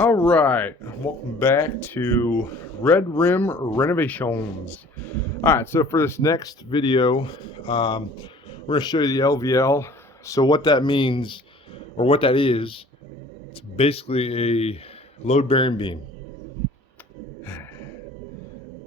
All right, welcome back to Red Rim Renovations. All right, so for this next video, we're going to show you the LVL. So what that means, or what that is, it's basically a load-bearing beam.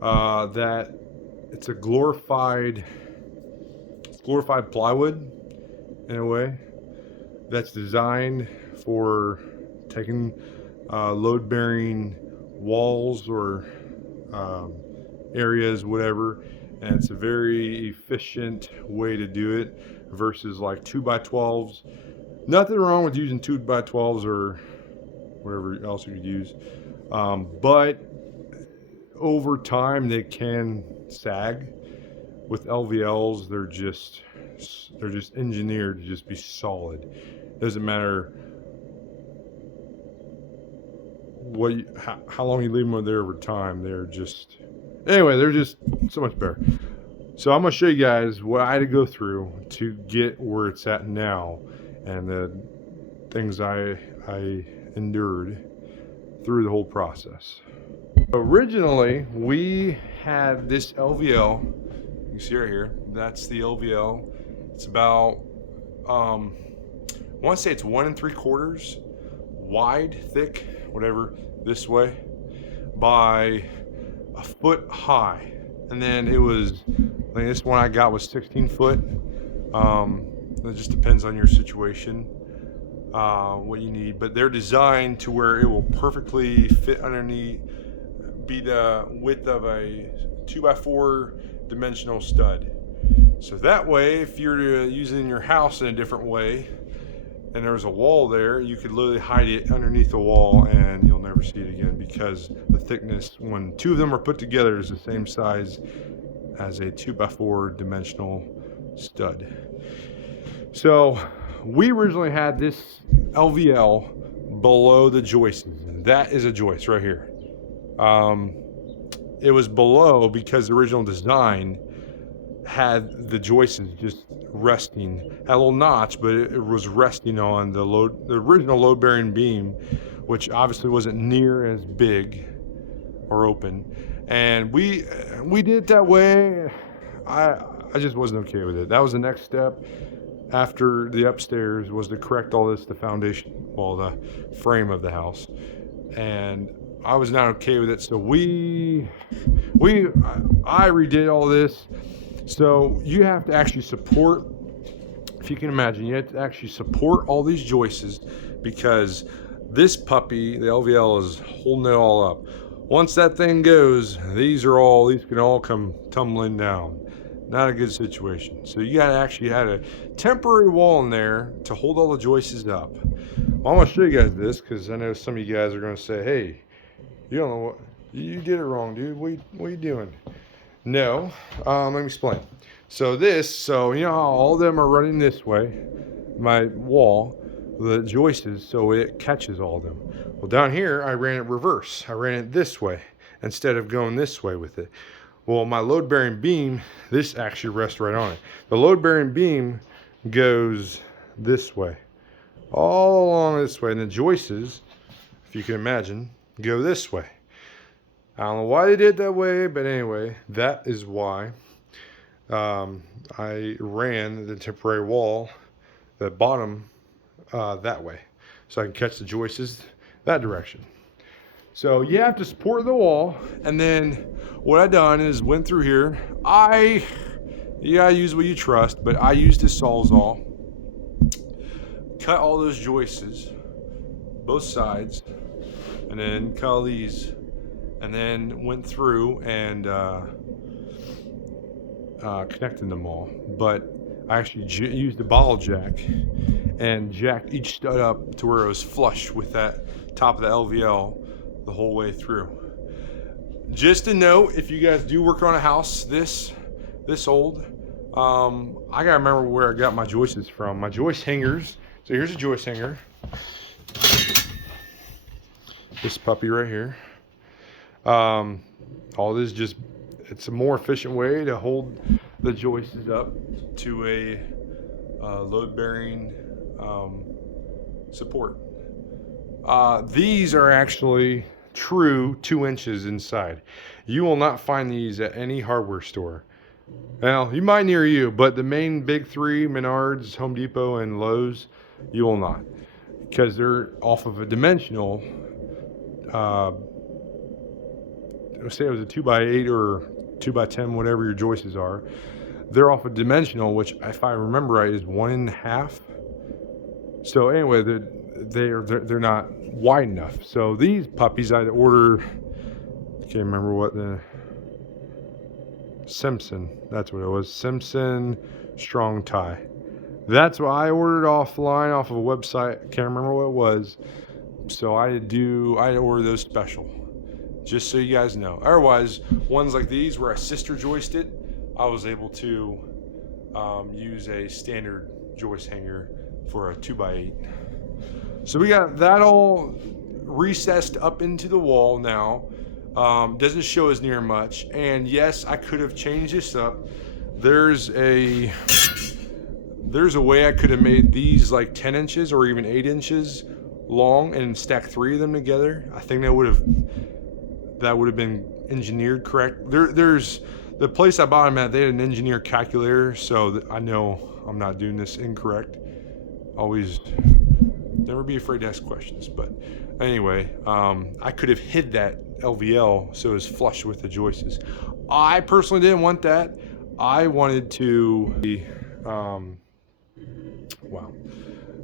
That it's a glorified plywood in a way that's designed for taking load-bearing walls or areas, whatever, and it's a very efficient way to do it versus like 2x12s. Nothing wrong with using 2x12s or whatever else you could use, but over time they can sag. With LVLs, they're just engineered to just be solid. Doesn't matter how long you leave them there over time. They're just so much better. So I'm gonna show you guys what I had to go through to get where it's at now, and the things I endured through the whole process. Originally, we had this LVL. You see right here. That's the LVL. It's about I want to say it's 1 3/4 wide, thick, whatever, this way, by a foot high. And then it was, I think this one I got was 16 foot. It just depends on your situation, what you need. But they're designed to where it will perfectly fit underneath, be the width of a 2x4 dimensional stud. So that way, if you're using your house in a different way, and there's a wall there, you could literally hide it underneath the wall and you'll never see it again, because the thickness, when two of them are put together, is the same size as a 2x4 dimensional stud. So we originally had this LVL below the joists. That is a joist right here. It was below because the original design had the joists just resting, had a little notch, but it was resting on the original load-bearing beam, which obviously wasn't near as big or open. And we did it that way. I just wasn't okay with it. That was the next step after the upstairs, was to correct all this, the foundation, well, the frame of the house, and I was not okay with it. So I redid all this. So you have to actually support, if you can imagine, you have to actually support all these joists, because this puppy, the LVL, is holding it all up. Once that thing goes, these can all come tumbling down. Not a good situation. So you gotta actually add a temporary wall in there to hold all the joists up. Well, I'm gonna show you guys this, because I know some of you guys are gonna say, hey, you don't know what, you did it wrong, dude. What are you doing? No, let me explain. So you know how all of them are running this way, my wall, the joists, so it catches all of them. Well, down here, I ran it reverse. I ran it this way instead of going this way with it. Well, my load-bearing beam, this actually rests right on it. The load-bearing beam goes this way, all along this way, and the joists, if you can imagine, go this way. I don't know why they did it that way, but anyway, that is why I ran the temporary wall, the bottom, that way, so I can catch the joists that direction. So you have to support the wall, and then what I done is went through here. You gotta use what you trust, but I used a Sawzall, cut all those joists, both sides, and then cut all these, and then went through and connected them all. But I actually used the bottle jack and jacked each stud up to where it was flush with that top of the LVL the whole way through. Just to note, if you guys do work on a house this old, I gotta remember where I got my joists from. My joist hangers. So here's a joist hanger. This puppy right here. All this it's a more efficient way to hold the joists up to a load-bearing support. These are actually true 2 inches inside. You will not find these at any hardware store. Well, you might near you, but the main big three, Menards, Home Depot, and Lowe's, you will not. Because they're off of a dimensional, say it was a 2x8 or 2x10, whatever your joists are. They're off a dimensional, which if I remember right is 1.5. So anyway, they're not wide enough. So these puppies I'd order, I can't remember what the Simpson, that's what it was, Simpson strong tie. That's what I ordered offline off of a website. Can't remember what it was. So I order those special, just so you guys know. Otherwise, ones like these where I sister joisted, I was able to use a standard joist hanger for a 2x8. So we got that all recessed up into the wall now. Doesn't show as near much. And yes, I could have changed this up. There's a way I could have made these like 10 inches or even 8 inches long and stack 3 of them together. I think that would have been engineered correct. There's the place I bought them at, they had an engineer calculator, so I know I'm not doing this incorrect. Always never be afraid to ask questions. But anyway, I could have hid that LVL so it was flush with the joists. I personally didn't want that. I wanted to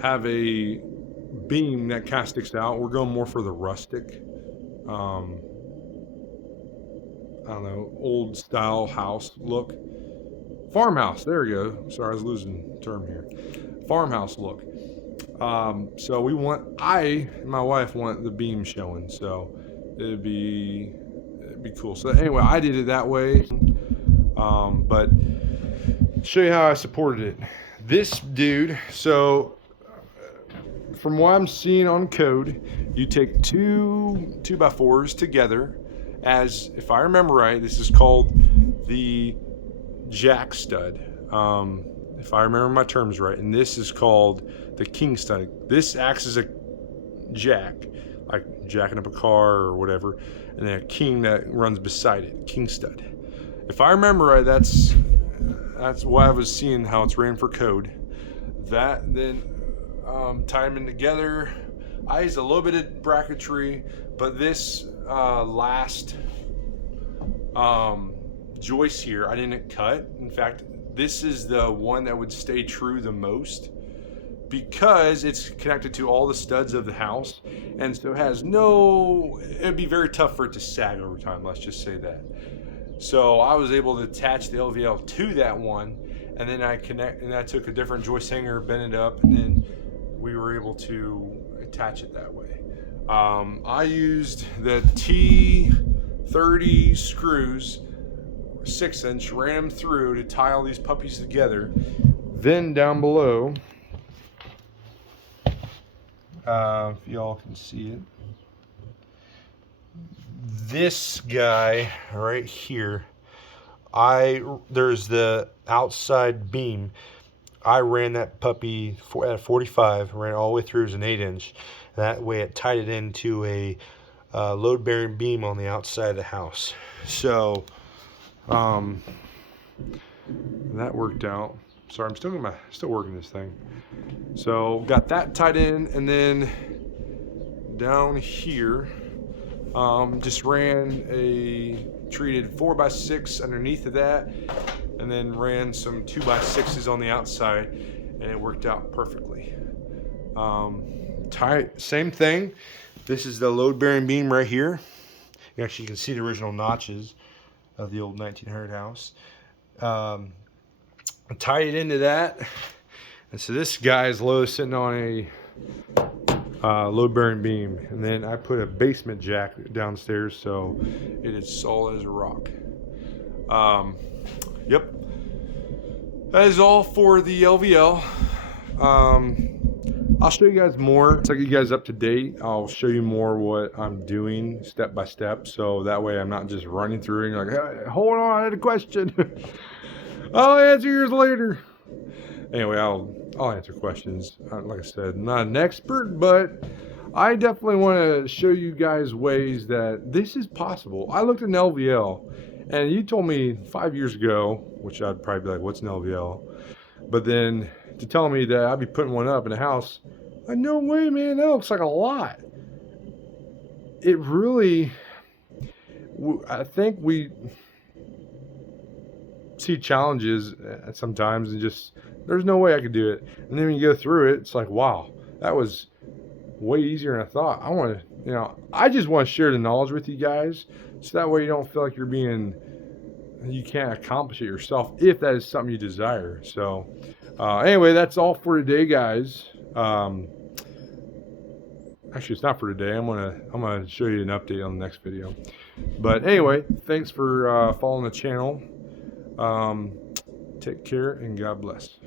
have a beam that kind of sticks out. We're going more for the rustic, I don't know, old style house look. Farmhouse, there we go. Sorry, I was losing term here. Farmhouse look. So I and my wife want the beam showing, so it'd be cool. So anyway, I did it that way, but show you how I supported it. This dude, so from what I'm seeing on code, you take two 2x4s together, as if I remember right, this is called the jack stud. If I remember my terms right, and this is called the king stud. This acts as a jack, like jacking up a car or whatever, and then a king that runs beside it, king stud. If I remember right, that's why I was seeing how it's ran for code. That then tie them in together. I used a little bit of bracketry, but this last joist here I didn't cut. In fact, this is the one that would stay true the most because it's connected to all the studs of the house, and so it'd be very tough for it to sag over time, let's just say that. So I was able to attach the LVL to that one, and then I took a different joist hanger, bent it up, and then we were able to attach it that way. I used the T30 screws, 6-inch, ran them through to tie all these puppies together. Then down below, if y'all can see it, this guy right here, there's the outside beam. I ran that puppy at 45, ran it all the way through as an 8-inch. That way it tied it into a load-bearing beam on the outside of the house. So that worked out. Sorry, I'm still working this thing. So got that tied in, and then down here, just ran a treated 4x6 underneath of that, and then ran some 2x6s on the outside, and it worked out perfectly. Same thing. This is the load-bearing beam right here. You actually can see the original notches of the old 1900 house. I tied it into that, and so this guy's sitting on a load-bearing beam, and then I put a basement jack downstairs, so it is solid as a rock. Yep, that is all for the LVL. I'll show you guys more to get you guys up to date. I'll show you more what I'm doing step by step, so that way I'm not just running through and you're like, hey, hold on, I had a question. I'll answer yours later. Anyway, I'll answer questions. Like I said, not an expert, but I definitely want to show you guys ways that this is possible. I looked at an LVL, and you told me 5 years ago, which I'd probably be like, what's an LVL? But then to tell me that I'd be putting one up in a house, like, no way, man, that looks like a lot. It really, I think we see challenges sometimes and just, there's no way I could do it. And then when you go through it, it's like, wow, that was way easier than I thought. I want to, I just want to share the knowledge with you guys, so that way you don't feel like you can't accomplish it yourself if that is something you desire. So anyway, that's all for today, guys. Actually, it's not for today. I'm gonna show you an update on the next video. But anyway, thanks for following the channel. Take care and God bless.